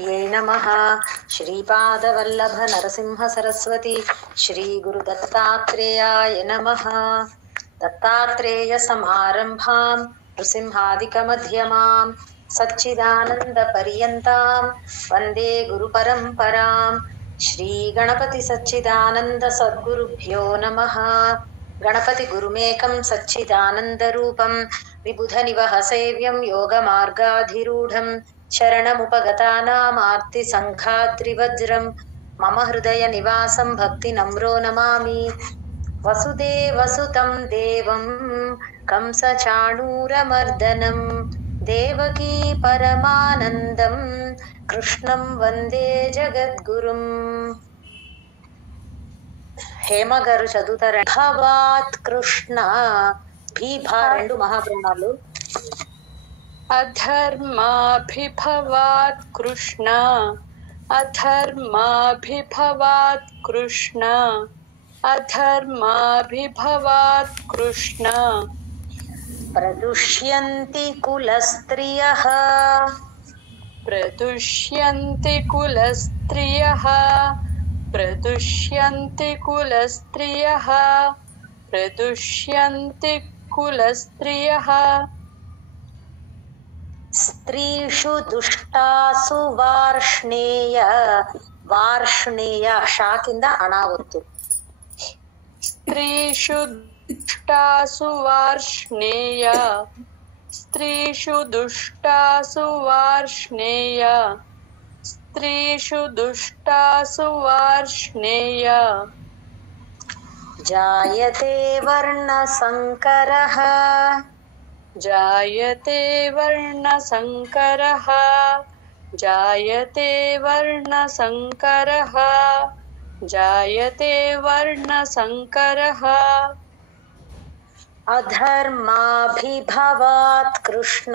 सरस्वत्यै नमः। श्रीपादवल्लभ नरसिंह सरस्वती श्री गुरुदत्तात्रेयाय नमः। दत्तात्रेय समारंभां नृसिंहादिकमध्यमां सच्चिदानन्दपर्यन्तां वन्दे गुरुपरम्परां। श्रीगणपति सच्चिदानन्द सद्गुरुभ्यो नमः। गणपति गुरुमेकं सच्चिदानन्दरूपं विबुधनिवह सेव्यं योगमार्गाधिरूढं शरणमुपगतानामार्तिसङ्घाद्रिवज्रं मम हृदय निवासं भक्तिनम्रो नमामि। वसुदेवसुतं देवं कंसचाणूरमर्दनं देवकी परमानन्दं कृष्णं वन्दे जगद्गुरुम्। హేమగారు చదువుతారు. భవాత్ కృష్ణ భీభా రెండు మహాప్రాణాలు. అధర్మాభిభవాత్ కృష్ణ అధర్మాభిభవాత్ కృష్ణ అధర్మాభిభవాత్ కృష్ణ ప్రదుష్యంతి కులస్త్రియః ప్రదుష్యంతి కులస్త్రియః ప్రదుష్యంతి కులస్త్రియః ప్రదుష్యంతి కులస్త్రియః స్త్రీషు దుష్టాసు వార్ష్ణేయ. వార్ష్ణేయ షా కింద అనావత్తు. స్త్రీషు దుష్టాసు వార్ష్ణేయ స్త్రీషు దుష్టాసు వార్ష్ణేయ స్త్రీషు దుష్టాసు వార్ష్ణేయ జాయతే వర్ణ సంకరః జాయతే వర్ణ సంకరః జాయతే వర్ణ సంకరః జాయతే వర్ణ సంకరః అధర్మాభిభవాత్ కృష్ణ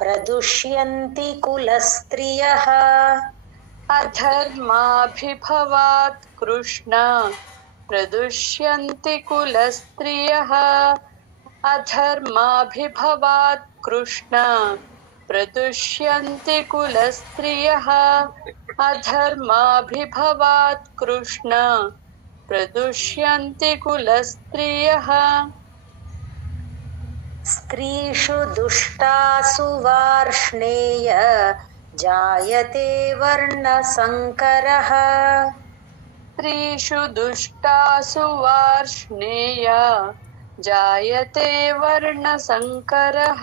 ప్రదుష్యంతి కులస్త్రియః. అధర్మాభిభవాత్ కృష్ణ ప్రదుష్యంతి కులస్త్రియః అధర్మాభిభవాత్ కృష్ణ ప్రదుష్యంతి కులస్త్రియః అధర్మాభిభవాత్ కృష్ణ ప్రదుష్యంతి కులస్త్రియః స్త్రీషు దుష్టాసు వార్ష్ణేయ జాయతే వర్ణ సంకరః. స్త్రీషు దుష్టాసు వార్ష్ణేయ జాయతే వర్ణ సంకరః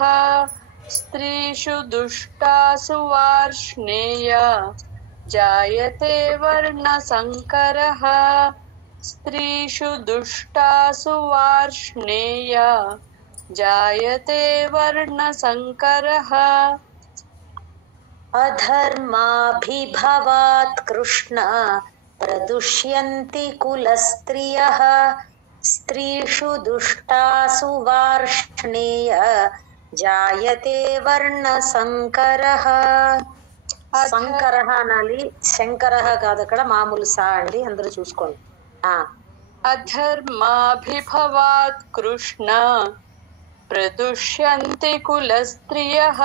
స్త్రీషు దుష్టాసు వార్ష్ణేయ జాయతే వర్ణ సంకరః స్త్రీషు దుష్టాసు వార్ష్ణేయ జాయతే వర్ణ సంకరః అధర్మాభిభవాత్ కృష్ణ ప్రదుష్యంతి కులస్త్రియః స్త్రీషు దుష్టాసు వార్ష్ణేయ జాయతే వర్ణ సంకరః. సంకరః అనాలి, శంకరః కాదు. అక్కడ మామూలు సా అండి, అందరూ చూసుకోండి. అధర్మాభిభవాత్ కృష్ణ ప్రదుష్యంతి కులస్త్రియః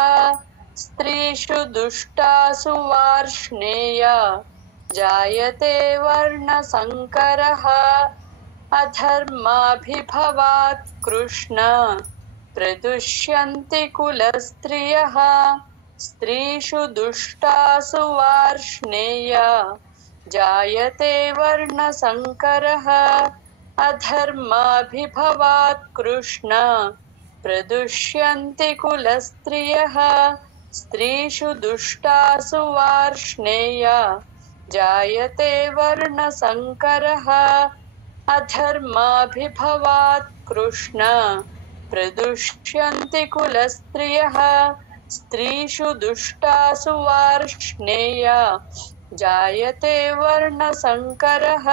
స్త్రీషు దుష్టాసు వార్ష్ణేయ జాయతే వర్ణ సంకరః అధర్మాభిభవాత్ కృష్ణ ప్రదుష్యంతి కులస్త్రియః స్త్రీషు దుష్టాసు వార్ష్ణేయ జాయతే వర్ణ సంకరః అధర్మాభిభవాత్ కృష్ణ ప్రదుష్యంతి కులస్త్రియః స్త్రీషు దుష్టాసు వార్ష్ణేయ జాయతే వర్ణ సంకరః అధర్మాభిభవాత్ కృష్ణ ప్రదుష్యంతి కులస్త్రియః స్త్రీషు దుష్టాసు వార్ష్ణేయ జాయతే వర్ణ సంకరః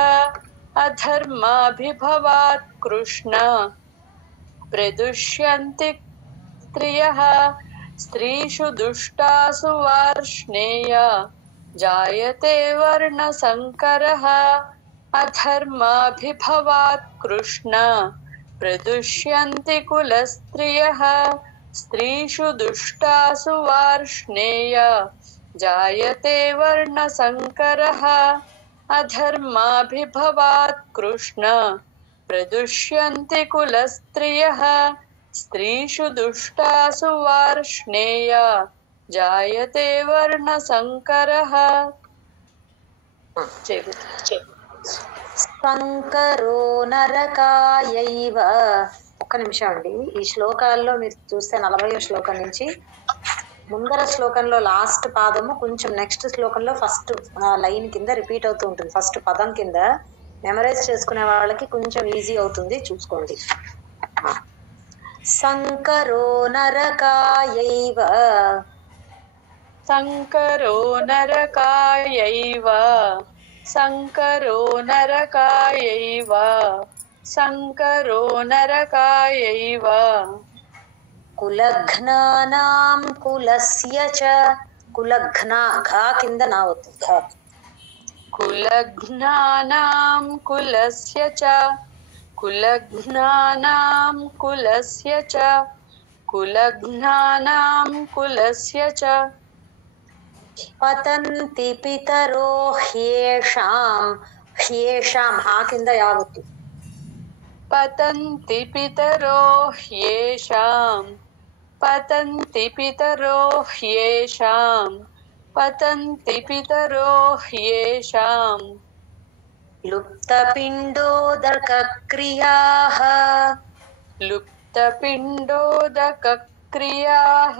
అధర్మాభిభవాత్ కృష్ణ ప్రదుష్యంతి స్త్రియః స్త్రీషు దుష్టాసు వార్ష్ణేయ జాయతే వర్ణ సంకరః అధర్మాభిభవాత్ కృష్ణ ప్రదుష్యంతి కులస్త్రియః స్త్రీషు దుష్టాసు వార్ష్ణేయ जायते वर्णसङ्करः अधर्माभिभवात् कृष्ण प्रदुष्यन्ति कुलस्त्रियः स्त्रीषु दुष्टासु वार्ष्णेय जायते वर्णसङ्करः సంకరో నరకాయైవ. ఒక్క నిమిషం అండి, ఈ శ్లోకాల్లో మీరు చూస్తే 40వ శ్లోకం నుంచి ముందర శ్లోకంలో లాస్ట్ పాదము కొంచెం నెక్స్ట్ శ్లోకంలో ఫస్ట్ లైన్ కింద రిపీట్ అవుతూ ఉంటుంది. ఫస్ట్ పదం కింద మెమరైజ్ చేసుకునే వాళ్ళకి కొంచెం ఈజీ అవుతుంది, చూసుకోండి. సంకరో నరకాయైవ. సంకరో నరకాయైవ. సంకరో నరకాయైవ. సంకరో నరకాయైవ. కులఘ్నానాం కులస్య చ. కులఘ్నా ఘా కింద నా అవుతుంది. ఘా. కులఘ్నానాం కులస్య చ. కులఘ్నానాం కులస్య చ. కులఘ్నానాం కులస్య చ. పతంతి పితరో హ్యేషాం. హ్యేషాం హా కింద యావత్తు. పతంతి పితరో హ్యేషాం. పతంతి పితరో హ్యేషాం. పతంతి పితరో హ్యేషాం. లుప్తపిండోదకక్రియాః. లుప్తపిండోదకక్రియాః.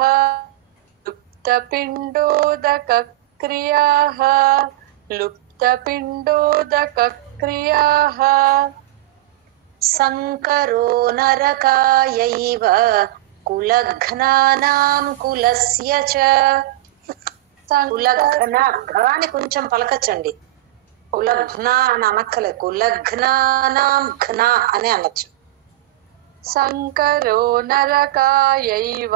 లుప్తపిండోదకక్రియాః. లుప్తపిండోదకక్రియాః. సంకరో నరకాయైవ కులఘ్నానాం కులస్య చ. కులఘ్న ఘాని కొంచెం పలకచ్చండి. కులఘ్న అని అనక్కలేదు, కులఘ్నానాం ఘ్న అని అనొచ్చు. సంకరో నరకాయైవ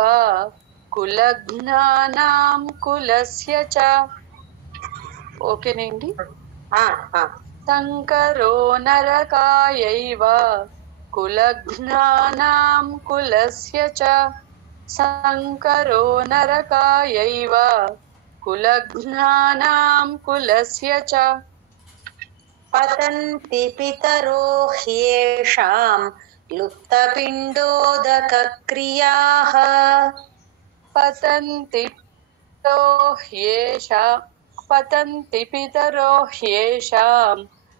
కులఘ్నానాం కులస్య చ. ఓకేనండి. సంకరో నరకాయైవ కులఘ్నానాం కులస్య చ. సంకరో నరకాయైవ కులఘ్నానాం కులస్య చ. పతంతి పితరో హ్యేషాం లుప్తపిండోదకక్రియాః. పతంతి పితరో హ్యేషాం. పతంతి పితరో హ్యేషాం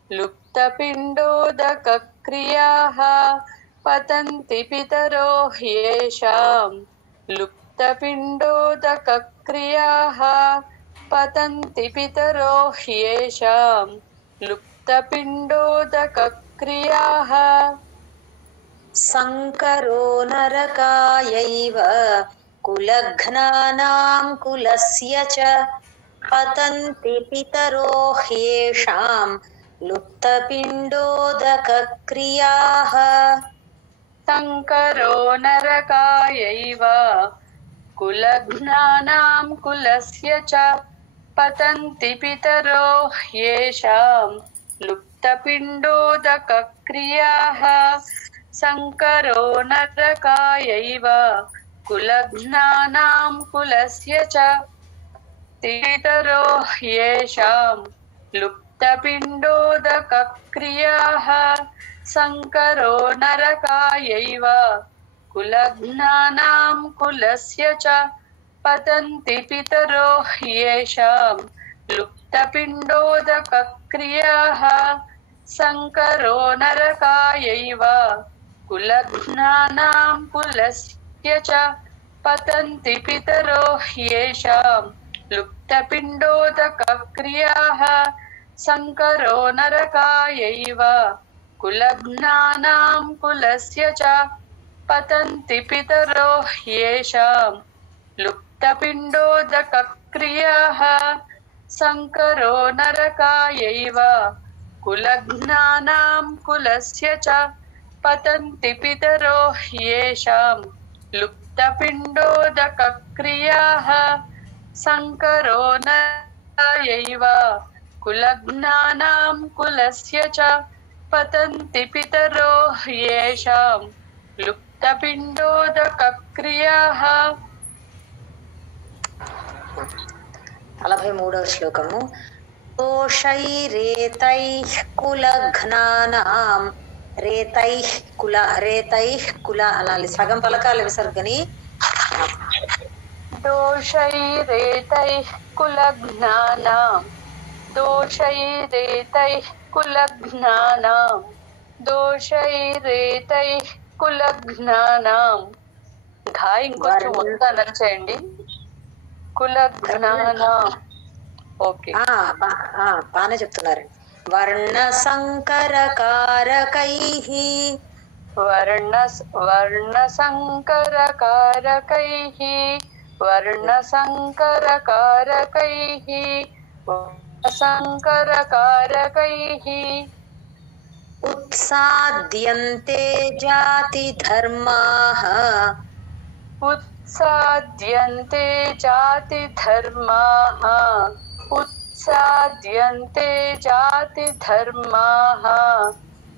లుప్తపిండోదకక్రియాః. పతంతి పితరో హ్యేషాం లుప్తపిండోదకక్రియాః. పతంతి పితరో హ్యేషాం లుప్తపిండోదకక్రియాః. సంకరో నరకాయైవ కులఘ్నానాం కులస్య చ. పతంతి పితరో హ్యేషాం లుప్తపిండోదకక్రియాః. సంకరో నరకాయైవ కులఘ్నానాం కులస్య చ. పతంతి పితరో హ్యేషాం లుప్తపిండోదకక్రియాః. సంకరో నరకాయైవ కులఘ్నానాం కులస్య చ. పితరో హ్యేషాం లుప్తపిండోదకక్రియాః. సంకరో నరకాయైవ కులఘ్నానాం కులస్య చ. పతంతి పితరో హ్యేషాం లుప్తపిండోదకక్రియాః. సంకరో నరకాయైవ కులఘ్నానాం కులస్య చ. పతంతి పితరో హ్యేషాం లుప్తపిండోదకక్రియాః. సంకరో నరకాయైవ కులఘ్నానాం కులస్య చ. పతంతి పితరో హ్యేషాం లుప్తపిండోదకక్రియాః. సంకరో నరకాయైవ కులఘ్నానాం కులస్య చ. పతంతి పితరో హ్యేషాం లుప్తపిండోదకక్రియాః. సంకరో నరకాయైవ కులఘ్నానాం కులస్య చ. పతంతి పితరో హ్యేషాం లుప్తపిండోదకక్రియాః. 43వ శ్లోకము. దోషైరేతైః కులఘ్నానాం, రేతైః కుల అనాలి, సగం పలకాల విసర్గని. దోషైరేతైః కులఘ్నానాం, దోషైరేతైః కులఘ్నానాం, దోషైరేతైః కులఘ్నానాం. ఘా ఇంకొంచెం ముందు అనొచ్చేయండి. కులఘ్నానాం. ఓకే, బాగానే చెప్తున్నారండి. వర్ణ సంకరకారకైః, వర్ణ సంకరకారకైః, వర్ణ సంకరకారకైః, సంకరకారకైః. ఉత్సాద్యంతే జాతి ధర్మాః, ఉత్సాద్యంతే జాతి ధర్మాః, ఉత్సాద్యంతే జాతి ధర్మాః,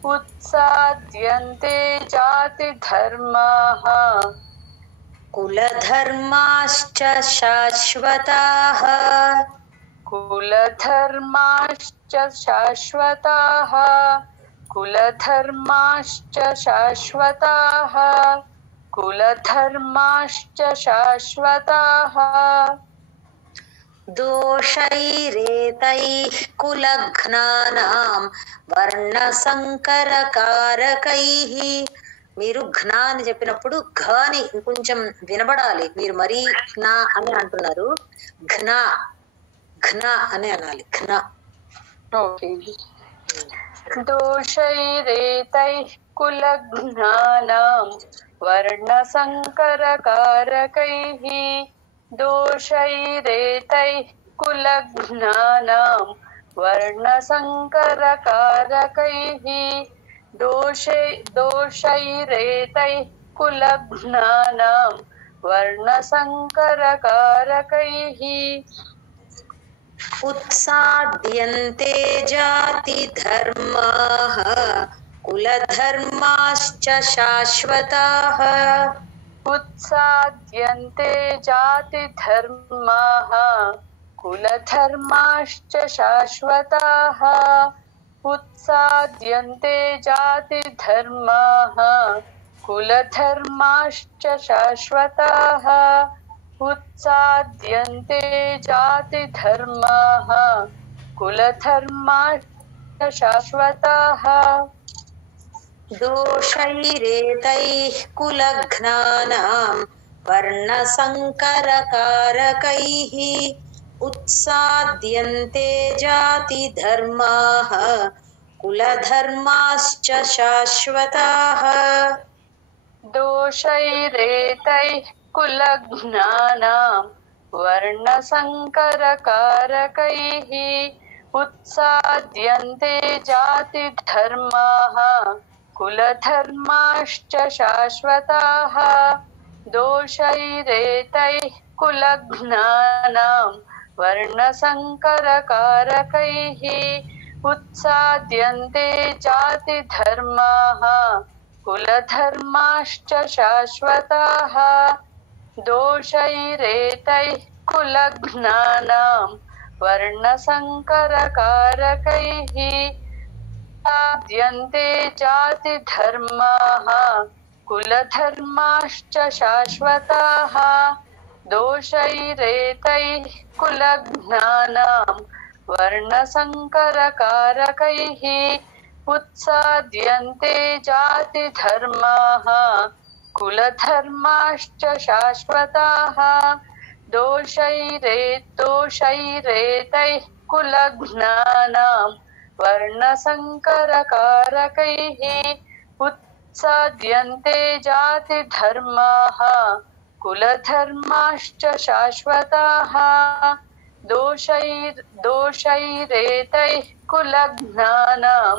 ఉత్సాద్యంతే జాతి ధర్మాః. కులధర్మాశ్చ శాశ్వతాః, కులధర్మాశ్చ శాశ్వతాః, కులధర్మాశ్చ శాశ్వతాః, కులధర్మాశ్చ శాశ్వతాః. దోషైరేతైః కులఘ్నానాం వర్ణ సంకరకారకైః. మీరు ఘ్న అని చెప్పినప్పుడు ఘని కొంచెం వినబడాలి. మీరు మరీ ఘ్న అని అంటున్నారు, ఘ్న ఘ్న అని అనాలి. ఘ్న. ఓకే. దోషైరేతైః కులఘ్నానాం వర్ణ సంకరకారకైః, దోషైరేతైః కులఘ్నానాం వర్ణ సంకరకారకైః, దోషైరేతైః కులఘ్నానాం వర్ణ సంకరకారకైః. ఉత్సాద్యంతే జాతి ధర్మాః కులధర్మాశ్చ శాశ్వతాః, ఉత్సాద్యంతే జాతి ధర్మాః కులధర్మాశ్చ శాశ్వతాః, ఉత్సాద్యంతే జాతి ధర్మాః కులధర్మాశ్చ శాశ్వతాః, ఉత్సాద్యంతే జాతి ధర్మాః కులధర్మాశ్చ శాశ్వతాః. దోషైరేతైః కులఘ్నానాం వర్ణ సంకరకారకైః, ఉత్సాద్యంతే జాతి ధర్మాః కులధర్మాశ్చ శాశ్వతాః. దోషైరేతైః కులఘ్నానాం వర్ణ సంకరకారకైః, ఉత్సాద్యంతే జాతి ధర్మాః కులధర్మాశ్చ శాశ్వతాః. దోషైరేతైః కులఘ్నానాం వర్ణ సంకరకారకైః, ఉత్సాద్యంతే జాతి ధర్మాః కులధర్మాశ్చ శాశ్వతాః. దోషైరేతైః కులఘ్నానాం వర్ణ సంకరకారకైః, ఉత్సాద్యంతే జాతి ధర్మాః కులధర్మాశ్చ శాశ్వతాః. దోషైరేతైః కులఘ్నానాం వర్ణ సంకరకారకైః, ఉత్సాద్యంతే జాతి ధర్మాః కులధర్మాశ్చ శాశ్వతాః. దోషైరేతైః కులఘ్నానాం వర్ణ సంకరకారకైః, ఉత్సాద్యంతే జాతి ధర్మాః కులధర్మాశ్చ శాశ్వతాః. దోషైరేతైః కులఘ్నానాం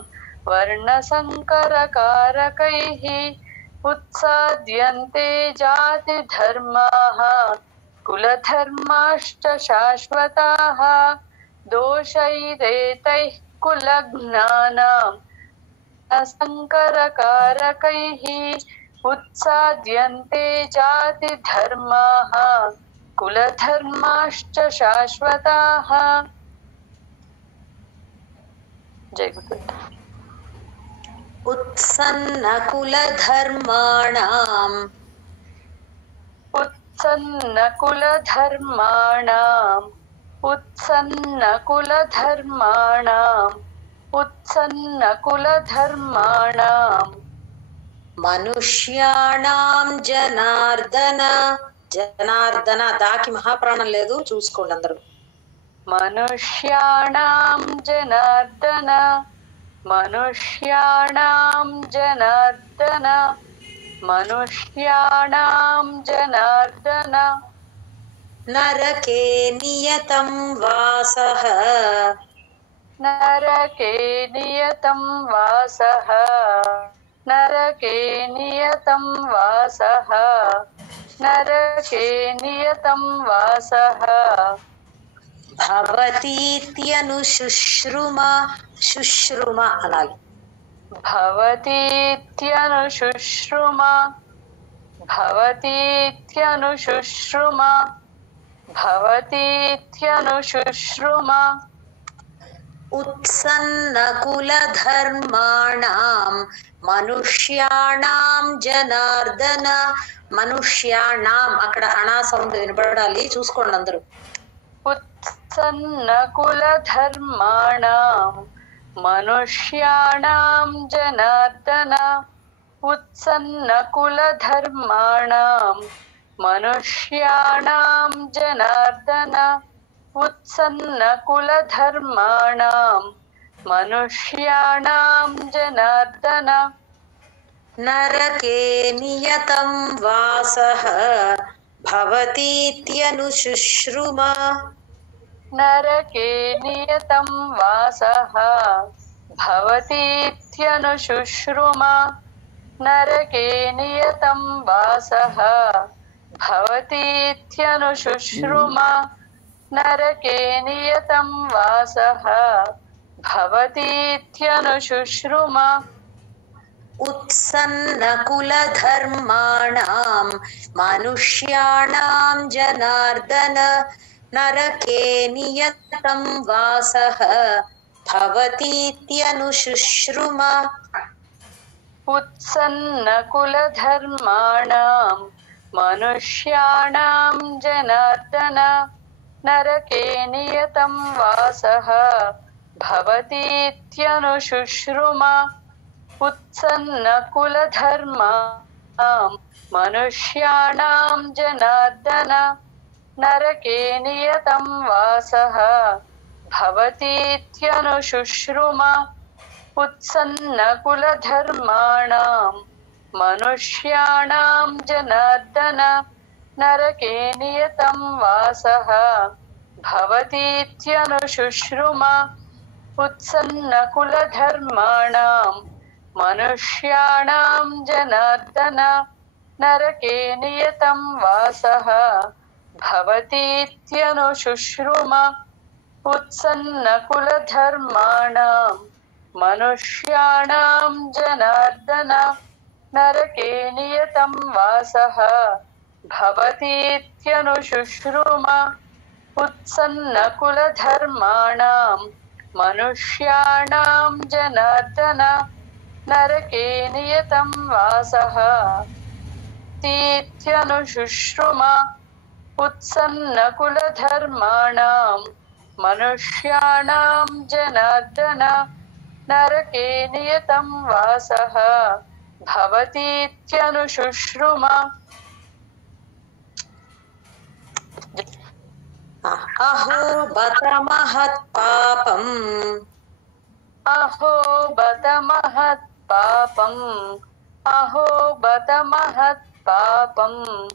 వర్ణ సంకరకారకైః, ఉత్సాద్యంతే జాతి ధర్మాః కులధర్మాశ్చ శాశ్వతాః. దోషైరేతైః కులఘ్నానాం సంకరకారకైః, ఉత్సాద్యంతే జాతి ధర్మాః కులధర్మాశ్చ శాశ్వతాః. జై గురుదేవ్. उत्सन्नकुलधर्माणाम् उत्सन्नकुलधर्माणाम् उत्सन्नकुलधर्माणाम् उत्सन्नकुलधर्माणाम् మనుష్యాణం జనార్దన. జనార్దన దాకి మహాప్రాణం లేదు, చూసుకోండి అందరూ. మనుష్యాణం జనార్దన మనుష్యాణం జనార్దన మనుష్యాణం జనార్దన. నరకే నియతం వాసః నరకే నియతం వాసః నరకే నియతం వాసః నరకే నియతం వాసః. భవతీత్యనుశుశ్రుమ. శుశ్రుమ అనాలి. భవతీత్యనుశుశ్రుమ భవతీత్యనుశుశ్రుమ భవతీత్యనుశుశ్రుమ. ఉత్సన్నకులధర్మాణం మనుష్యాణం జనార్దన. మనుష్యాణం అక్కడ అణా సౌండ్ వినపడాలి, చూసుకోండి అందరూ. उत्सन्नकुलधर्माणां मनुष्याणां जनार्दन उत्सन्नकुलधर्माणां मनुष्याणां जनार्दन उत्सन्नकुलधर्माणां मनुष्याणां जनार्दन. నరకే నియతం వాసః భవతీత్యనుశుశ్రుమ. नरके नियतं वासः भवतीत्यनुशुश्रुम नरके नियतं वासः भवतीत्यनुशुश्रुम नरके नियतं वासः भवतीत्यनुशुश्रुम. उत्सन्नकुलधर्माणां मनुष्याणां जनार्दन. नरके नियतं वासः भवतीत्यनुशुश्रुम. उत्सन्नकुलधर्माणां मनुष्याणां जनार्दन नरके नियतं वासः भवतीत्यनुशुश्रुम. उत्सन्नकुलधर्माणां मनुष्याणां जनार्दन नरके नियतं वासः भवतीत्यनुशुश्रुम. उत्सन्नकुलधर्माणां मनुष्याणां जनार्दन नरके नियतं वासः भवतीत्यनुशुश्रुम. उत्सन्नकुलधर्माणां मनुष्याणां जनार्दन नरके नियतं वासः भवतीत्यनुशुश्रुम. उत्सन्नकुलधर्माणां मनुष्याणां जनार्दन नरके नियतं वासः भवतीत्यनुशुश्रुम. उत्सन्नकुलधर्माणां मनुष्याणां जनार्दन नरके नियतं वासः तीत्यनुशुश्रुम. उत्सन्नकुलधर्माणां मनुष्याणां जनार्दन नरके नियतं वासः भवतीत्यनुशुश्रुम. अहो बत महत्पापम्. अहो बत महत्पापम् अहो बत महत्पापम्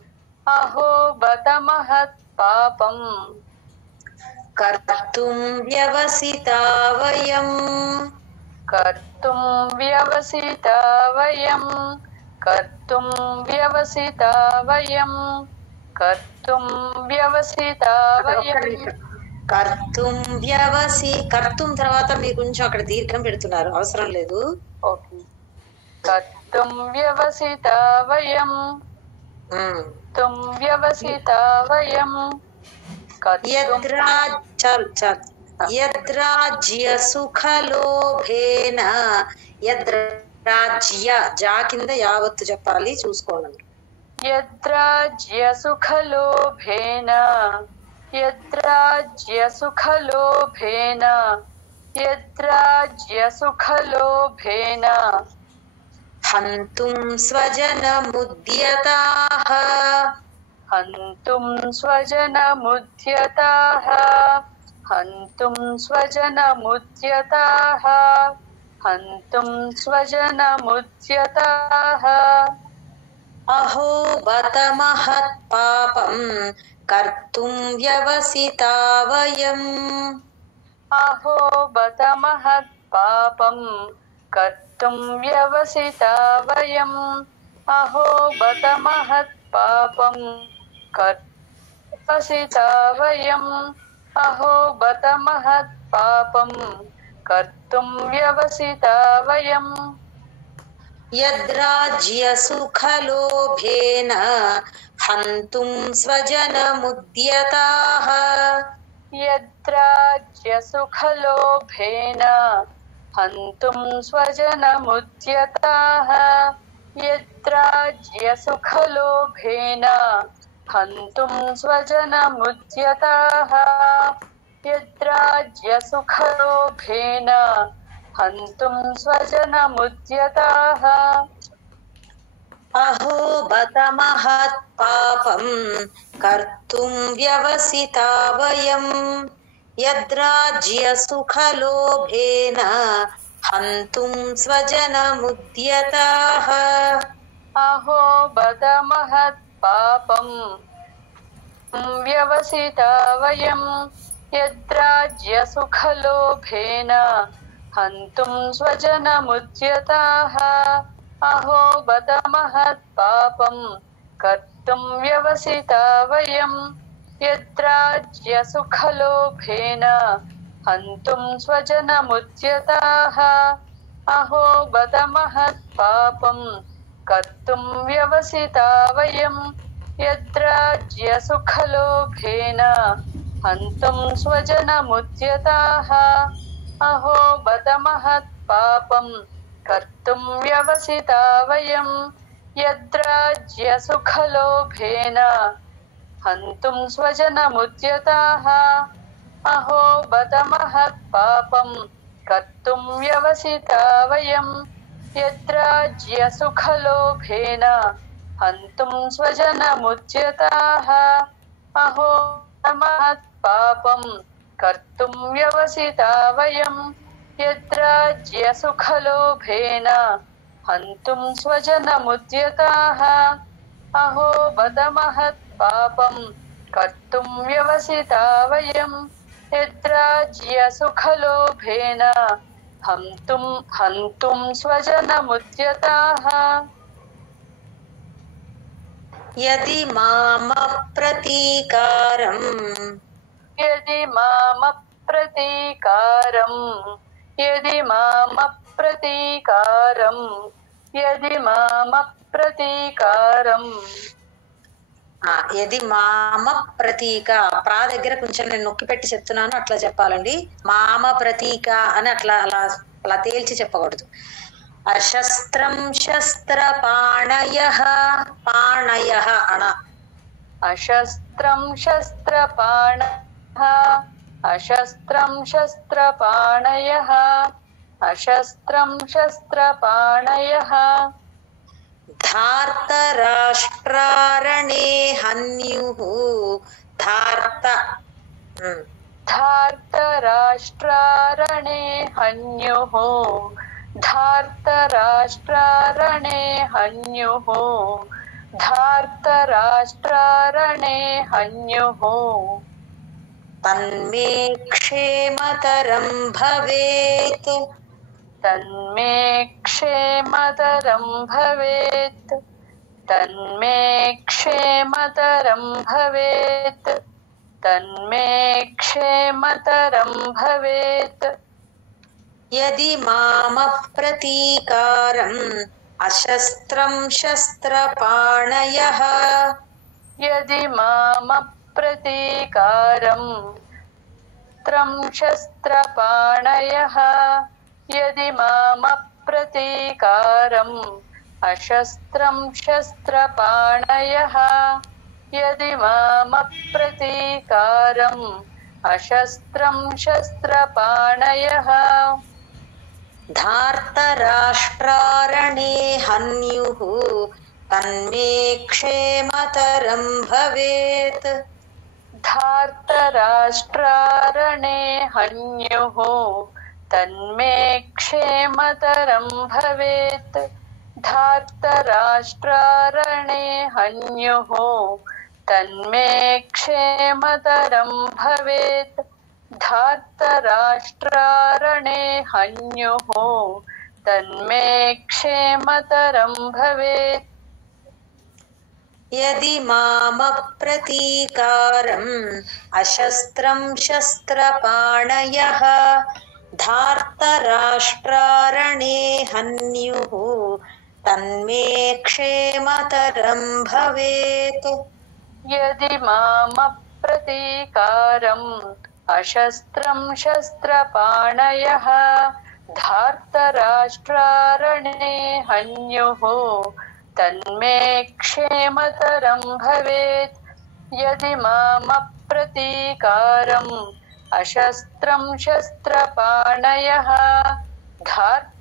अहो बत महत्पापम्. कर्तुं व्यवसिता वयम्. कर्तुं व्यवसिता वयम् कर्तुं व्यवसिता वयम् कर्तुं व्यवसिता वयम्. కర్తుం తర్వాత మీరు కొంచెం అక్కడ దీర్ఘం పెడుతున్నారు, అవసరం లేదు. ఓకే. कर्तुं व्यवसिता वयम् कर्तुं व्यवसिता वयं యద్రాజ్యసుఖలోభేన యద్రాజ్య జా కింద యావత్తు చెప్పాలి చూసుకోండి यद्राज्यसुखलोभेन यद्राज्यसुखलोभेन यद्राज्यसुखलोभेन हन्तुं स्वजनमुद्यताः हन्तुं स्वजनमुद्यताः हन्तुं स्वजनमुद्यताः हन्तुं स्वजनमुद्यताः अहो बत महत्पापं कर्तुं व्यवसिता वयम् अहो बत महत्पापं कर्तुं व्यवसिता वयम् अहो बत महत्पापं व्यवसिता वयम् अहो बत महत्पापं कर्तुं व्यवसिता वयम् यद्राज्यसुखलोभेन हन्तुं स्वजनमुद्यताः यद्राज्यसुखलोभेन हन्तुं स्वजनमुद्यताः यद्राज्यसुखलोभेन हन्तुं स्वजनमुद्यताः यद्राज्यसुखलोभेन हन्तुं स्वजनमुद्यताः अहो बत महत्पापं कर्तुं व्यवसिता वयम् यद्राज्यसुखलोभेन हन्तुं स्वजनमुद्यताः अहो बत महत्पापं व्यवसिता वयम् यद्राज्यसुखलोभेन हन्तुं स्वजनमुद्यताः अहो बत महत्पापं कर्तुं व्यवसिता वयम् यद्राज्यसुखलोभेन हन्तुं स्वजनमुद्यताः अहो बत महत्पापं कर्तुं व्यवसिता वयम् यद्राज्यसुखलोभेन हन्तुं स्वजनमुद्यताः अहो बत महत्पापं कर्तुं व्यवसिता वयम् यद्राज्यसुखलोभेन हन्तुं स्वजनमुद्यताः अहो बत महत्पापं कर्तुं व्यवसिता वयम् यद्राज्यसुखलोभेन हन्तुं स्वजनमुद्यताः अहो महत्पापं कर्तुं व्यवसिता वयम् यद्राज्यसुखलोभेन हन्तुं स्वजनमुद्यताः अहो बत महत्पापं कर्तुं व्यवसिता वयम् यद्राज्यसुखलोभेन हन्तुं स्वजनमुद्यताः यदि मामप्रतीकारम् यदि मामप्रतीकारम् यदि मामप्रतीकारम् यदि मामप्रतीकारम् యది మామ ప్రతీక ప్రా దగ్గర కొంచెం నేను నొక్కి పెట్టి చెప్తున్నాను అట్లా చెప్పాలండి మామ ప్రతీక అని అట్లా అలా అలా తేల్చి చెప్పకూడదు అశస్త్రం శస్త్రపాణయః పాణయః అన అశస్త్రం శస్త్రపాణయః అశస్త్రం శస్త్రపాణయః అశస్త్రం శస్త్రపాణయః ధార్తరాష్ట్రారణే హన్యుః धार्तराष्ट्रारणे हन्युः धार्तराष्ट्रारणे हन्युः धार्तराष्ट्रारणे हन्युः तन्मे क्षेमतरं भवेत् तन्मे क्षेमतरं भवेत् तन्मे क्षेमतरं भवेत् तन्मे क्षेमतरं भवेत् यदि मामप्रतीकारम् अशस्त्रं शस्त्रपाणयः यदि मामप्रतीकारं त्रं शस्त्रपाणयः यदि मामप्रतीकारम् अशस्त्रं शस्त्रपाणयः यदि मामप्रतीकारम् अशस्त्रं शस्त्रपाणयः धार्तराष्ट्रारणे हन्युः तन्मे क्षेमतरं भवेत् धार्तराष्ट्रारणे हन्युः तन्मे क्षेमतरं भवेत् धार्तराष्ट्रारणे हन्युः तन्मे क्षेमतरं भवेत् धार्तराष्ट्रारणे हन्युः तन्मे क्षेमतरं भवेत् यदि मामप्रतीकारम् अशस्त्रं शस्त्रपाणयः धार्तराष्ट्रारणे हन्युः तन्मे क्षेमतरं भवेत् यदि मामप्रतीकारम् अशस्त्रं शस्त्रपाणयः धार्तराष्ट्रारणे हन्युः तन्मे क्षेमतरं भवेत् यदि मामप्रतीकारम् अशस्त्रं शस्त्रपाणयः धार्तराष्ट्रारणे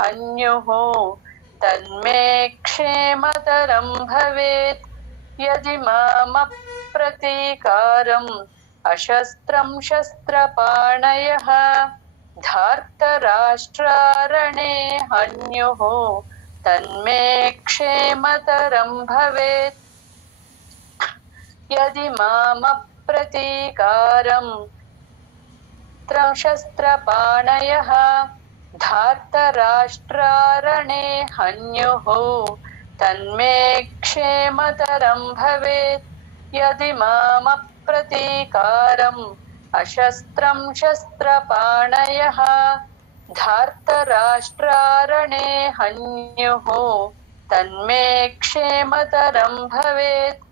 हन्युः तन्मे क्षेमतरं भवेत् यदि मामप्रतीकारम् अशस्त्रं शस्त्रपाणयः धार्तराष्ट्रारणे हन्युः तन्मे क्षेमतरं भवेत् यदि मामप्रतीकारम् शस्त्रपाणयः धार्तराष्ट्रारणे हन्युः तन्मे क्षेमतरं भवेत् यदि मामप्रतीकारम् अशस्त्रं शस्त्रपाणयः धार्तराष्ट्रारणे हन्युः तन्मे क्षेमतरं भवेत्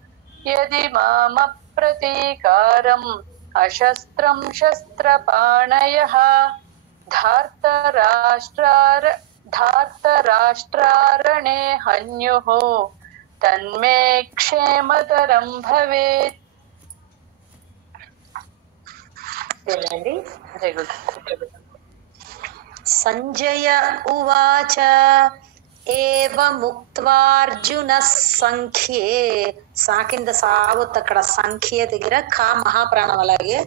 यदि मामप्रतीकारम् अशस्त्रं शस्त्रपाणयः धार्तराष्ट्रारणे हन्युः तन्मे क्षेमतरं भवेत् वेरी गुड संजय उवाच ఏవముక్త్వార్జునః సంఖ్యే సా కింద సావత్ అక్కడ సంఖ్యే దగ్గర ఖా మహాప్రాణం అలాగే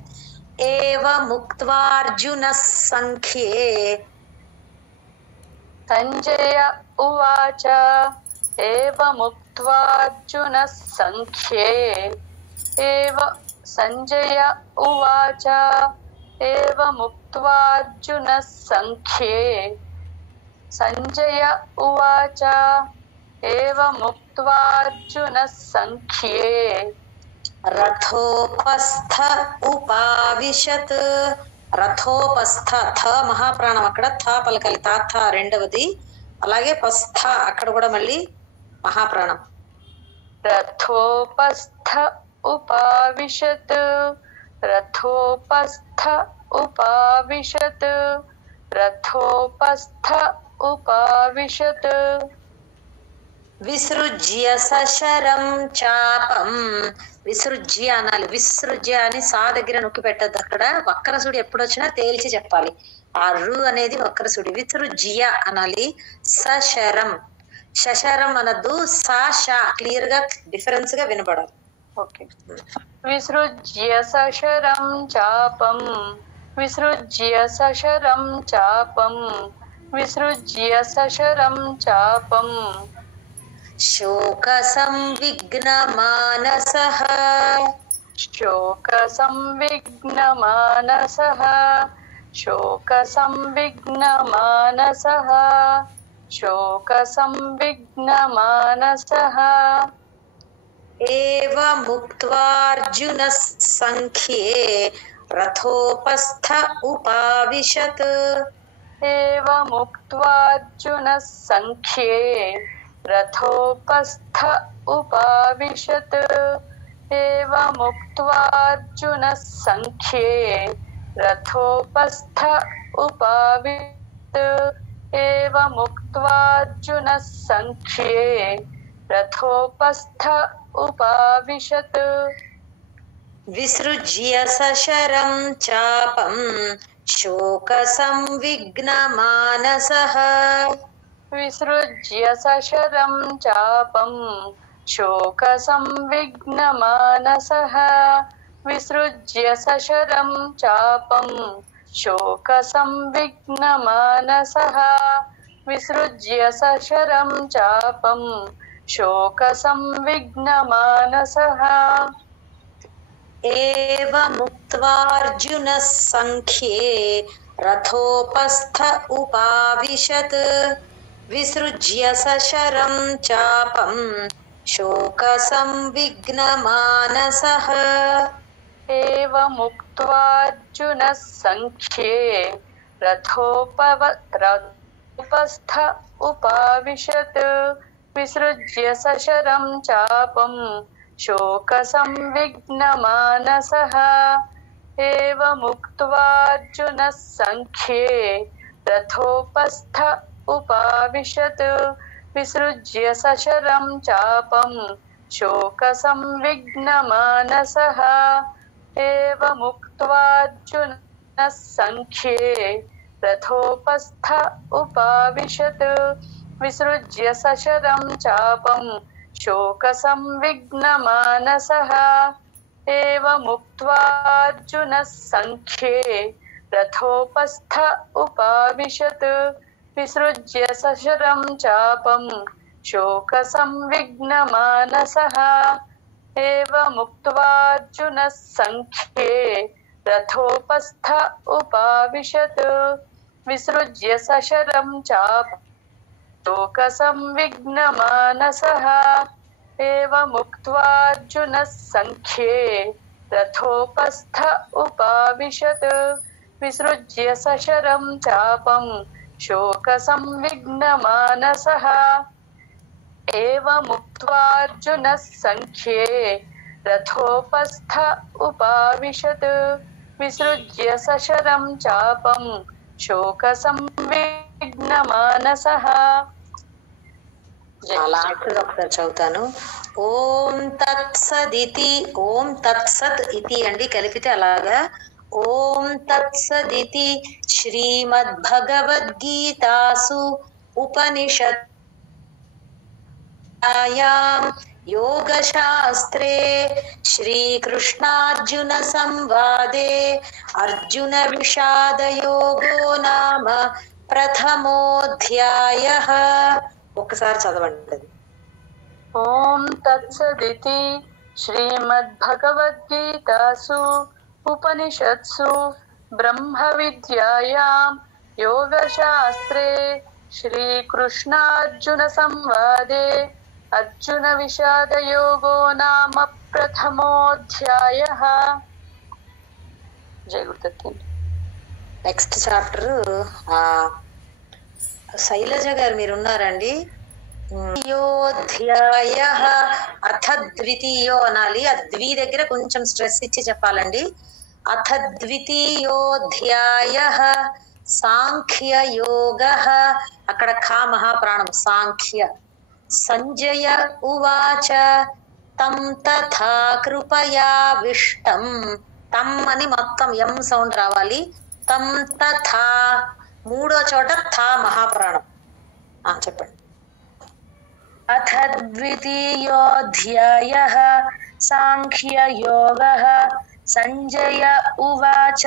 ఏవముక్త్వార్జునః సంఖ్యే సంజయ ఉవాచ ఏవముక్త్వార్జునః సంఖ్యే సంజయ ఉవాచ ఏవముక్త్వార్జునః సంఖ్యే సంజయ ఉవాచ ఏవముక్త్వార్జునః సంఖ్యే రథోపస్థ ఉపావిశత్ రథోపస్థ థ మహాప్రాణం అక్కడ థ పలకాలి తాథ రెండవది అలాగే పస్థ అక్కడ కూడా మళ్ళీ మహాప్రాణం రథోపస్థ ఉపావిశత్ రథోపస్థ ఉపావిశత్ రథోపస్థ ఉపావిశత్ విసృజ్య సశరం చాపం విసృజ్య అనాలి విసృజ్య అని సా దగ్గర నొక్కి పెట్టద్దు అక్కడ వక్రసుడి ఎప్పుడు వచ్చినా తేల్చి చెప్పాలి ఆ రు అనేది వక్రసుడి విసృజ్య అనాలి సశరం శశరం అనద్దు సా షా క్లియర్ గా డిఫరెన్స్ గా వినపడాలి ఓకే విసృజ్య సశరం చాపం విసృజ్య సశరం చాపం విసృజ్య సశరం చాపం శోక సంవిఘ్న మానసః శోక సంవిఘ్న మానసః శోక సంవిఘ్న మానసః శోక సంవిఘ్న మానసః ఏవముక్త్వార్జునః సంఖ్యే రథోపస్థ ఉపావిశత్ ఏవముక్త్వార్జునః సంఖ్యే రథోపస్థ उपाविशत् एवमुक्त्वार्जुनः संख्ये रथोपस्थ उपाविशत् एवमुक्त्वार्जुनः संख्ये रथोपस्थ उपाविशत् विसृज्य सशरं चापं शोकसंविघ्नमानसः विसृज्य सशरं चापं शोकसंविघ्नमानसः विसृज्य सशरं चापं शोकसंविघ्नमानसः विसृज्य सशरं चापं शोकसंविघ्नमानसः एवमुक्त्वार्जुनः संख्ये रथोपस्थ उपाविशत् विसृज्य सशरं चापं शोकसंविघ्नमानसः एवमुक्त्वार्जुनः संख्ये रथोपस्थ उपाविशत् विसृज्य सशरं चापं शोकसंविघ्नमानसः एवमुक्त्वार्जुनः संख्ये रथोपस्थ उपाविशत् विसृज्य सशरं चापं शोकसंविघ्नमानसः एवमुक्त्वार्जुनः संख्ये रथोपस्थ उपाविशत् विसृज्य सशरं चापं शोकसंविघ्नमानसः एवमुक्त्वार्जुनः संख्ये रथोपस्थ उपाविशत् विसृज्य सशरं चापं शोकसंविघ्नमानसः एवमुक्त्वार्जुनः संख्ये रथोपस्थ उपाविशत् विसृज्य सशरं चापं शोकसंविघ्नमानसः एवमुक्त्वार्जुनः संख्ये रथोपस्थ उपाविशत् विसृज्य सशरं चापं शोकसंविघ्नमानसः एवमुक्त्वार्जुनः संख्ये रथोपस्थ उपाविशत् विसृज्य सशरं चापं शोकसंविघ्नमानसः ఒకసారి చదువుతాను. ఓం తత్సదితి, ఓం తత్సత్ ఇతి అండి కలిపితే అలాగా. ఓం తత్సదితి శ్రీమద్భగవద్గీతాసు ఉపనిషత్యాం యోగశాస్త్రే శ్రీకృష్ణార్జున సంవాదే అర్జున విషాదయోగో నామ ప్రథమోధ్యాయః. ఒక్కసారి చదవండి. ఓం తత్సదితి శ్రీమద్భగవద్గీతాసు ఉపనిషత్సు బ్రహ్మ విద్యాయాం యోగశాస్త్రే శ్రీకృష్ణార్జున సంవాదే అర్జున విషాదయోగో నామ ప్రథమోధ్యాయః. జై గురుదత్త. నెక్స్ట్ చాప్టర్ శైలజ గారు మీరు ఉన్నారండి. ద్వితీయోధ్యాయః అథ ద్వితీయో అనాలి. ఆ ద్వి దగ్గర కొంచెం స్ట్రెస్ ఇచ్చి చెప్పాలండి. అథ ద్వితీయోధ్యాయః సాంఖ్య యోగః. అక్కడ ఖా మహాప్రాణం సాంఖ్య. సంజయ ఉవాచ తం తథా కృపయావిష్టం. తం అని మొత్తం ఎం సౌండ్ రావాలి. తం తథా మూడో చోట థా మహాప్రాణం. చెప్పండి. అథ ద్వితీయోధ్యాయః సాంఖ్యయోగః సంజయ ఉవాచ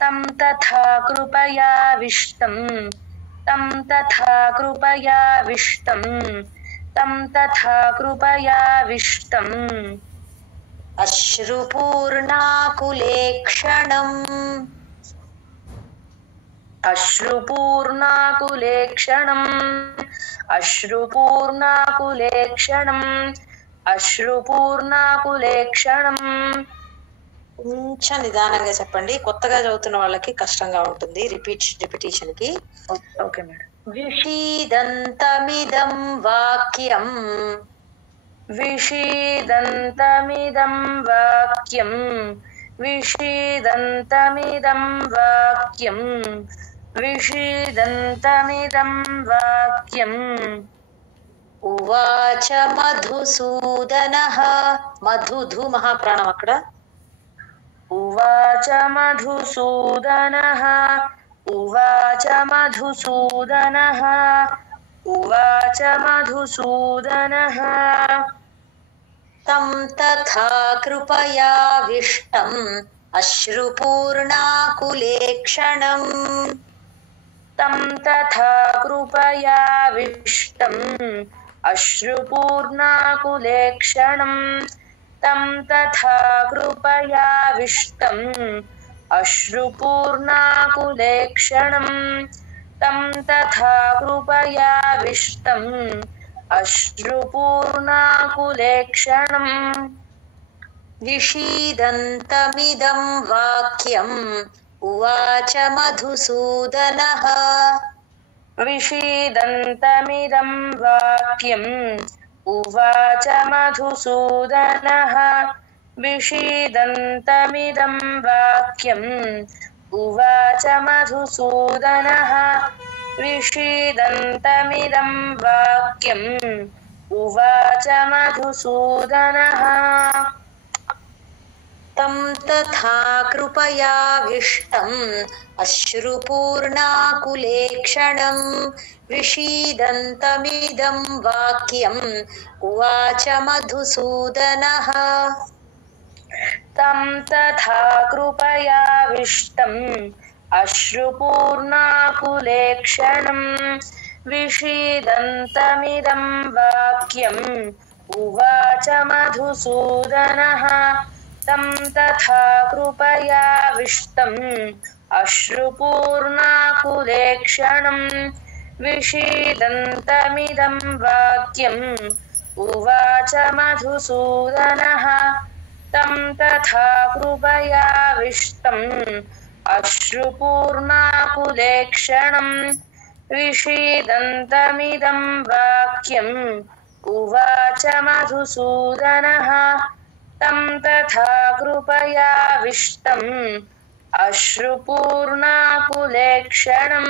తం తథా కృపయావిష్టం. తం తథా కృపయావిష్టం. తం తథా కృపయావిష్టం. అశ్రుపూర్ణాకులేక్షణం. అశ్రుపూర్ణాకులేక్షణం. అశ్రుపూర్ణాకులేక్షణం. అశ్రుపూర్ణాకులేక్షణం. కొంచెం నిదానంగా చెప్పండి, కొత్తగా చదువుతున్న వాళ్ళకి కష్టంగా ఉంటుంది రిపిటేషన్ కి. Okay madam. విషీదంతమిదం వాక్యం విషీదంతమిదం వాక్యం విషీదంతమిదం వాక్యం విషీదంతమిదం వాక్యం ఉవాచ మధుసూదనః మధుధు మహాప్రాణం అక్కడ ఉవాచ మధుసూదనః ఉవాచ మధుసూదనః ఉవాచ మధుసూదనః తం తథా కృపయావిష్టం అశ్రుపూర్ణాకులేక్షణం తం తథా కృపయావిష్టం అశ్రుపూర్ణాకులేక్షణం తం తథా కృపయావిష్టం అశ్రుపూర్ణాకులేక్షణం తం తథా కృపయావిష్టం అశ్రుపూర్ణాకులేక్షణం విషీదంతమిదం వాక్యం ఉవాచ మధుసూదనః విషీదంతమిదం వాక్యం ఉవాచ మధుసూదనః విషీదంతమిదం వాక్యం ఉవాచ మధుసూదనః విషీదంతమిదం వాక్యం ఉవాచ మధుసూదనః తం తథా కృపయావిష్టం అశ్రుపూర్ణాకులేక్షణం విషీదంతమిదం వాక్యం ఉవాచ మధుసూదనః తం తథా కృపయావిష్టం అశ్రుపూర్ణాకులేక్షణం విషీదంతమిదం వాక్యం ఉవాచ మధుసూదనః తం తథా కృపయావిష్టం అశ్రుపూర్ణాకులేక్షణం విషీదంతమిదం వాక్యం ఉవాచ మధుసూదనః తం తథా కృపయావిష్టం అశ్రుపూర్ణాకులేక్షణం విషీదంతమిదం వాక్యం ఉవాచ మధుసూదనః తం తథా కృపయావిష్టం అశ్రుపూర్ణాకులేక్షణం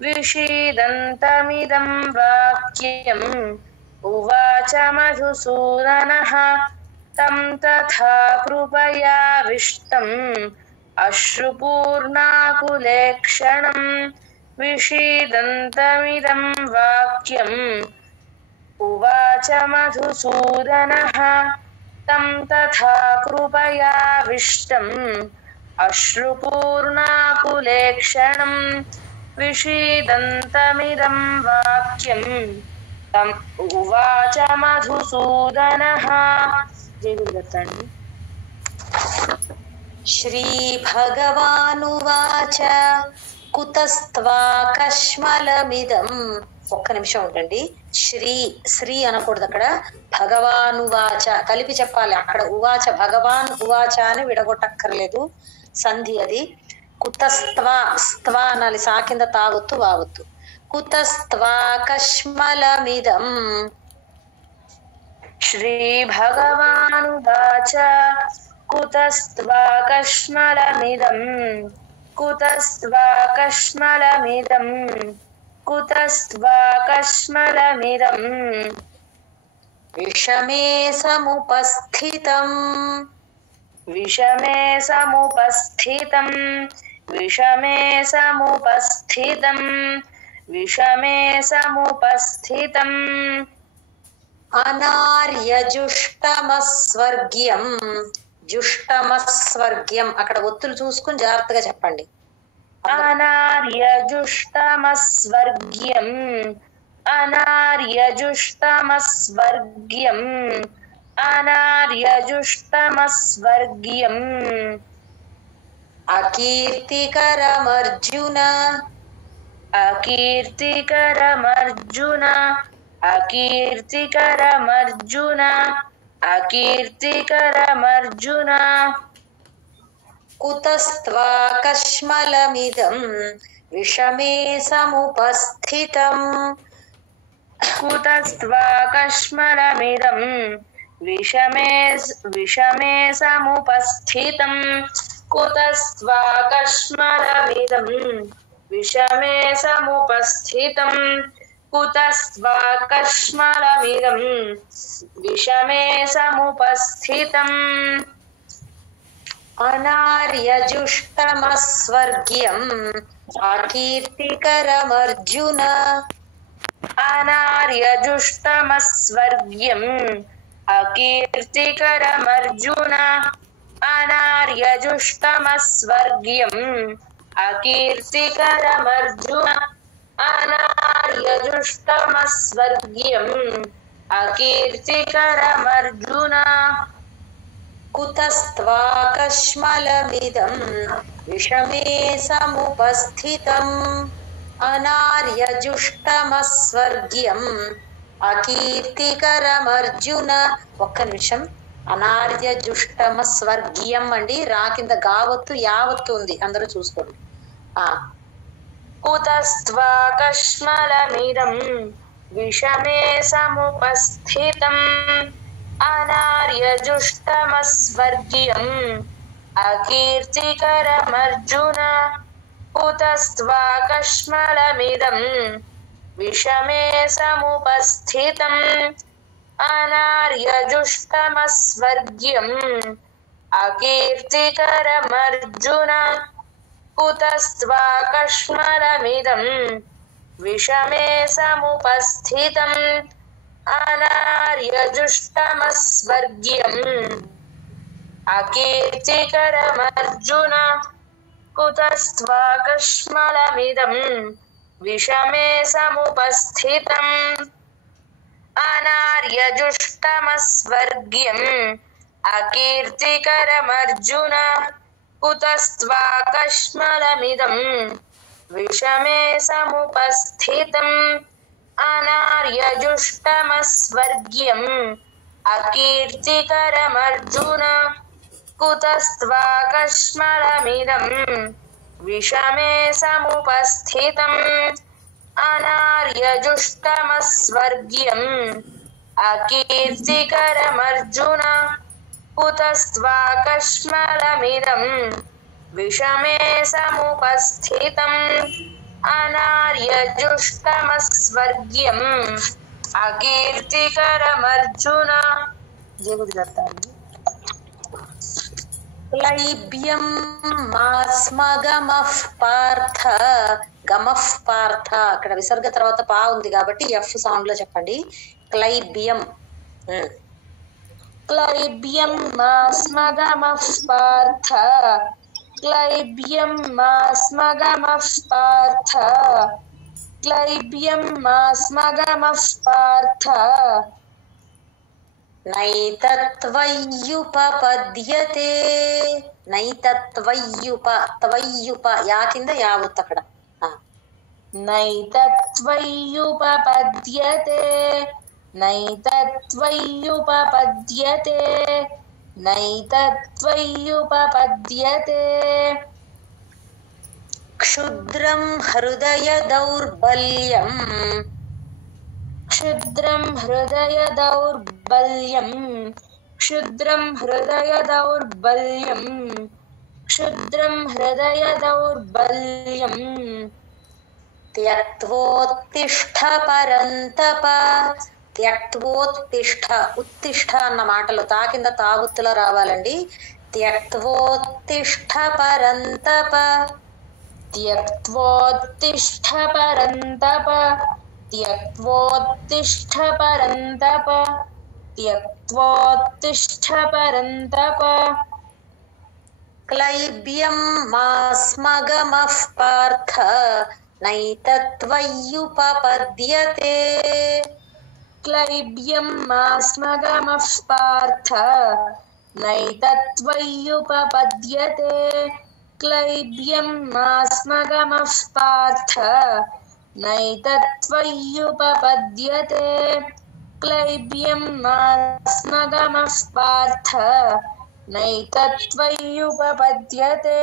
విషీదంతమిదం వాక్యం ఉవాచ మధుసూదనః తం తథా కృపయావిష్టం అశ్రుపూర్ణాకులేక్షణం విషీదంతమిదం వాక్యం ఉవాచ మధుసూదనః తం తథా కృపయావిష్టం అశ్రుపూర్ణాకులేక్షణం విషీదంతమిదం వాక్యం తం ఉవాచ మధుసూదనః. జై గురుదత్తండి. శ్రీభగవానువాచ కుతస్త్వాకష్మలమిదం. ఒక్క నిమిషం ఉండండి. శ్రీ అనకూడదు అక్కడ. భగవానువాచ కలిపి చెప్పాలి. అక్కడ ఉవాచ భగవాన్ ఉవాచ అని విడగొట్టక్కర్లేదు, సంధి అది. కుతస్త్వా అనాలి, సా కింద తావొత్తు వావొత్తు. కుతస్త్వాకష్మలమిదం. శ్రీ భగవానువాచ కుతస్త్వాకష్మలమిదం కుతస్త్వాకష్మలమిదం కుతస్త్వాకష్మలమిదం విషమే సముపస్థితం విషమే సముపస్థితం విషమే సముపస్థితం విషమే సముపస్థితం అనార్యజుష్టమస్వర్గ్యం. జుష్టమస్వర్గ్యం అక్కడ ఒత్తులు చూసుకుని జాగ్రత్తగా చెప్పండి. అనార్యజుష్టమస్వర్గ్యం అనార్యజుష్టమస్వర్గ్యం అనార్యజుష్టమస్వర్గ్యం అకీర్తికరమర్జున అకీర్తికరమర్జున అకీర్తికరమర్జున అకీర్తికరమర్జున కుతస్త్వాకష్మలమిదం విషమే సముపస్థితం कुतस्त्वाकश्मलमिदं विषमे समुपस्थितं कुतस्त्वाकश्मलमिदं विषमे समुपस्थितं कुतस्त्वाकश्मलमिदं विषमे समुपस्थितम् अनार्यजुष्टमस्वर्ग्यम् अकीर्तिकरमर्जुन अनार्यजुष्टमस्वर्ग्यम् अकीर्तिकरमर्जुन अनार्यजुष्टमस्वर्ग्यम् अकीर्तिकरमर्जुन अनार्यजुष्टमस्वर्ग्यम् अकीर्तिकरमर्जुन कुतस्त्वाकश्मलमिदम् विषमे समुपस्थितम् अनार्यजुष्टमस्वर्ग्यम् అకీర్తికరమర్జున. ఒక్క నిమిషం. అనార్యజుష్టమస్వర్గీయం అండి. రా కింద గావత్తు యావత్తు ఉంది, అందరూ చూసుకోండి. కుతస్త్వాకశ్మలమిదం విషమే సముపస్థితం అనార్యజుష్టమస్వర్గ్యం అకీర్తికరమర్జున కుతస్త్వాకశ్మలమిదం విషమే సముపస్థితం అనార్యజుష్టమస్వర్గ్యం అకీర్తికరమర్జున కుతస్త్వాకశ్మలమిదం విషమే సముపస్థితం అనార్యజుష్టమస్వర్గ్యం అకీర్తికరమర్జున కుతస్త్వాకశ్మలమిదం విషమే సముపస్థితం అనార్యజుష్టమస్వర్గ్యం అకీర్తికరమర్జున కుతస్త్వాకశ్మలమిదం విషమే సముపస్థితం అనార్యజుష్టమస్వర్గ్యం అకీర్తికరమర్జున కుతస్త్వాకశ్మలమిదం విషమే సముపస్థితం అనార్యజుష్టమస్వర్గ్యం అకీర్తికరమర్జున కుతస్త్వాకశ్మలమిదం విషమే సముపస్థితం అనార్యజుష్టమస్వర్గ్యం అకీర్తికరమర్జున. క్లైబ్యం మాస్మగమః పార్థ. గమః పార్థ, అక్కడ విసర్గ తర్వాత పా ఉంది కాబట్టి ఎఫ్ సౌండ్ లో చెప్పండి. క్లైబ్యం. క్లైబ్యం మాస్మగమః పార్థ క్లైబ్యం మాస్మగమః పార్థ క్లైబ్యం మాస్మగమః పార్థ నైతత్వయ్యుపపద్యతే. నైతత్వయ్యుప యా కింద యావత్ అక్కడ. నైతత్వయ్యుపపద్యతే నైతత్వయ్యుపపద్యతే నైతత్వయ్యుపపద్యతే క్షుద్రం హృదయ దౌర్బల్యం. క్షుద్రం హృదయ దౌర్బల్యం క్షుద్రం హృదయ దౌర్బల్యం క్షుద్రం హృదయ దౌర్బల్యం త్యక్తోత్తిష్ఠ పరంతప. త్యక్తోత్తిష్ఠ, ఉత్తిష్ఠ అన్న మాటలు తా కింద తాగుత్తులో రావాలండి. త్యక్తోత్తిష్ఠ పరంతప. త్యక్తోత్తిష్ఠ పరంతప త్యక్తోత్తిష్ఠ పరంతప త్యక్తోత్తిష్ఠ పరంతప క్లైబ్యం మాస్మగమః పార్థ నైతత్వయ్యుపపద్యతే. క్లైబ్యం మాస్మగమః పార్థ నైతత్వయ్యుపపద్యతే క్లైబ్యం మాస్మగమః పార్థ నైతత్వయ్యుపపద్యతే క్లైబ్యం మాస్మగమః పార్థ నైతత్వయ్యుపపద్యతే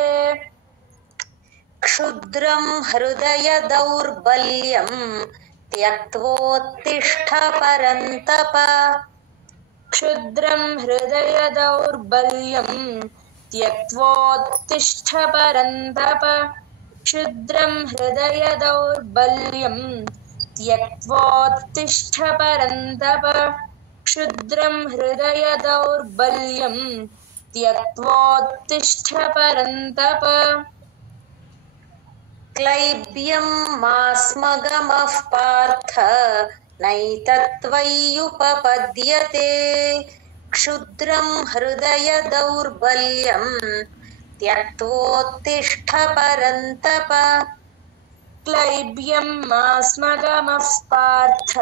క్షుద్రం హృదయ దౌర్బల్యం त्यक्त्वोत्तिष्ठ परन्तप क्षुद्रं हृदय दौर्बल्यं त्यक्त्वोत्तिष्ठ परन्तप क्षुद्रं हृदय दौर्बल्यं त्यक्त्वोत्तिष्ठ परन्तप क्षुद्रं हृदय दौर्बल्यं त्यक्त्वोत्तिष्ठ परन्तप क्लैब्यं मास्मगमः पार्थ नैतत्त्वय्युपपद्यते क्षुद्रं हृदय दौर्बल्यं त्यक्त्वोत्तिष्ठ परन्तप क्लैब्यं मास्मगमः पार्थ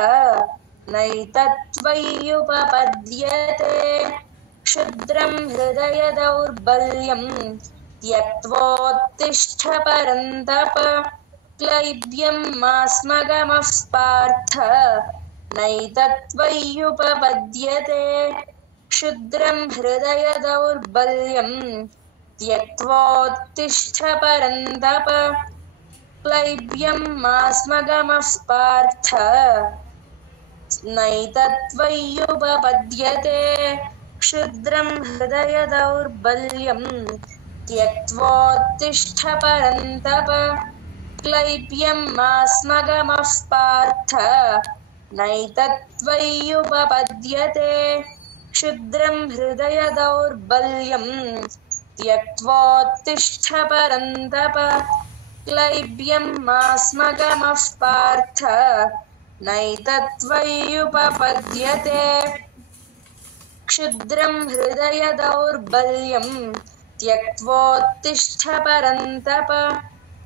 नैतत्त्वय्युपपद्यते क्षुद्रं हृदय दौर्बल्यं त्यक्त्वोत्तिष्ठ परन्तप क्लैब्यं मास्मगमः पार्थ नैतत्त्वय्युपपद्यते क्षुद्रं हृदय दौर्बल्यं त्यक्त्वोत्तिष्ठ परन्तप क्लैब्यं मास्मगमः पार्थ नैतत्त्वय्युपपद्यते क्षुद्रं हृदय दौर्बल्यं त्यक्त्वोत्तिष्ठ परन्तप क्लैब्यं मास्मगमः पार्थ नैतत्त्वय्युपपद्यते क्षुद्रं हृदय दौर्बल्यं त्यक्त्वोत्तिष्ठ परन्तप क्लैब्यं मास्मगमः पार्थ नैतत्त्वय्युपपद्यते क्षुद्रं हृदय दौर्बल्यं त्यक्त्वोत्तिष्ठ परन्तप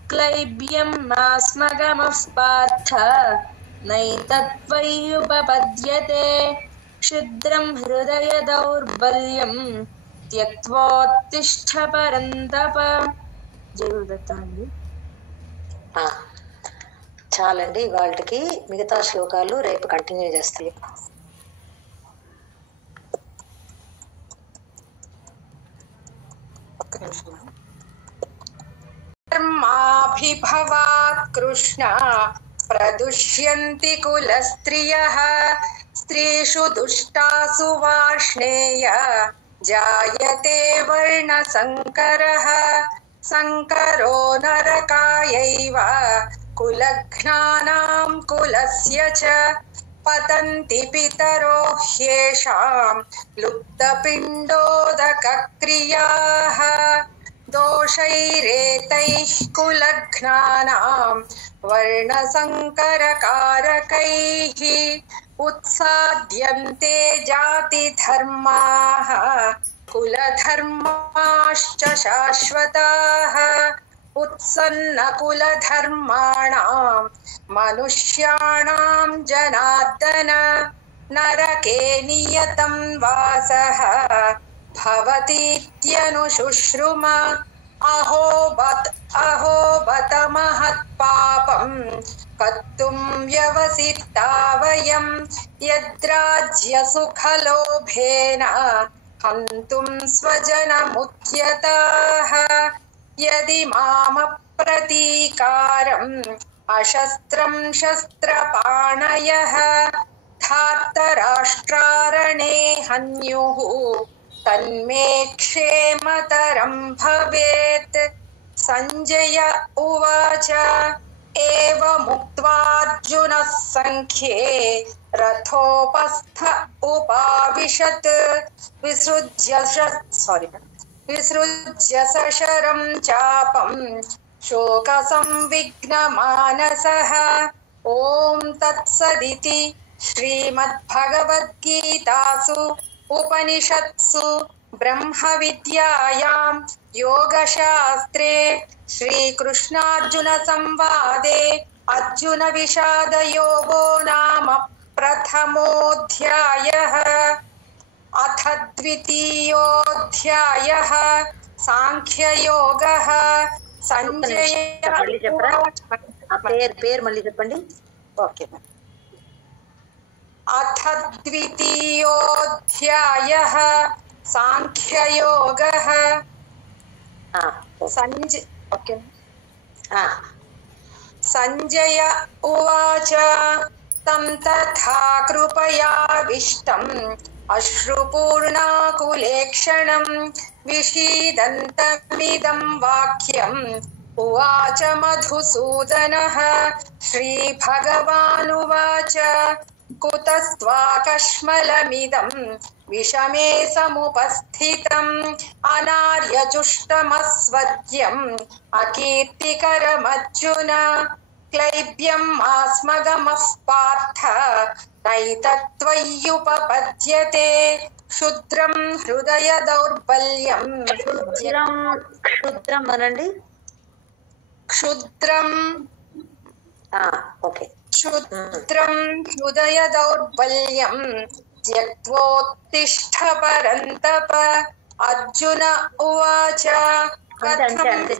क्लैब्यं मास्मगमः पार्थ नैतत्त्वय्युपपद्यते क्षुद्रं हृदय दौर्बल्यं त्यक्त्वोत्तिष्ठ परन्तप జై గురుదత్త అండి. చాలండి వాళ్ళకి. మిగతా శ్లోకాలు రేపు కంటిన్యూ చేస్తాయి. कर्माभिभवात् कृष्ण प्रदुष्यन्ति कुलस्त्रियः स्त्रीषु दुष्टासु वार्ष्णेय जायते वर्णसङ्करः संकरो नरकायैव कुलघ्नानां कुलस्य च पतन्ति पितरो ह्येषां लुप्तपिण्डोदकक्रियाः दोषैरेतैः कुलघ्नानां वर्णसङ्करकारकैः उत्साद्यन्ते जातिधर्माः कुलधर्माश्च शाश्वताः उत्सन्नकुलधर्माणां मनुष्याणां जनार्दन नरके नियतं वासः भवतीत्यनुशुश्रुम अहो बत महत्पापं कर्तुं व्यवसिता वयं यद्राज्यसुखलोभेन हन्तुं स्वजनमुद्यताः यदि मामप्रतीकारम् अशस्त्रं शस्त्रपाणयः धार्तराष्ट्रारणे हन्युः तन्मे क्षेमतरं भवेत्। संजय उवाच एवमुक्त्वार्जुनः संख्ये रथोपस्थ उपाविशत् विसृज्य सशरं चापं शोकसंविघ्नमानसः। ॐ तत्सदिति श्रीमद्भगवद्गीतासु उपनिषत्सु ब्रह्मविद्यायां योगशास्त्रे श्रीकृष्णार्जुनसंवादे अर्जुनविषादयोगो नाम प्रथमोऽध्यायः। अथ द्वितीयोऽध्यायः सांख्ययोगः। संजय పేరు మళ్ళీ చెప్పండి. ఓకే. अथ द्वितीयोऽध्यायः सांख्ययोगः। సంజయ ఉవాచ తం తథా కృపయావిష్టం అశ్రుపూర్ణాకులేక్షణం విషీదంతమిదం వాక్యం ఉవాచ మధుసూదనః శ్రీభగవానువాచ కుతస్త్వాకష్మలమిదం విషమే సముపస్థితం అనార్యజుష్టమస్వర్గ్యం అకీర్తికరమర్జున క్లైబ్యం ఆస్మగమః పార్థ నైతత్త్వయ్యుపపద్యతే క్షుద్రం హృదయ దౌర్బల్యం క్షుద్రం అనండి. క్షుద్రం ఓకే. క్షుద్రం హృదయ దౌర్బల్యం త్యక్త్వోత్తిష్ఠ పరంతప. అర్జున ఉవాచ అంతే అంతే అంతే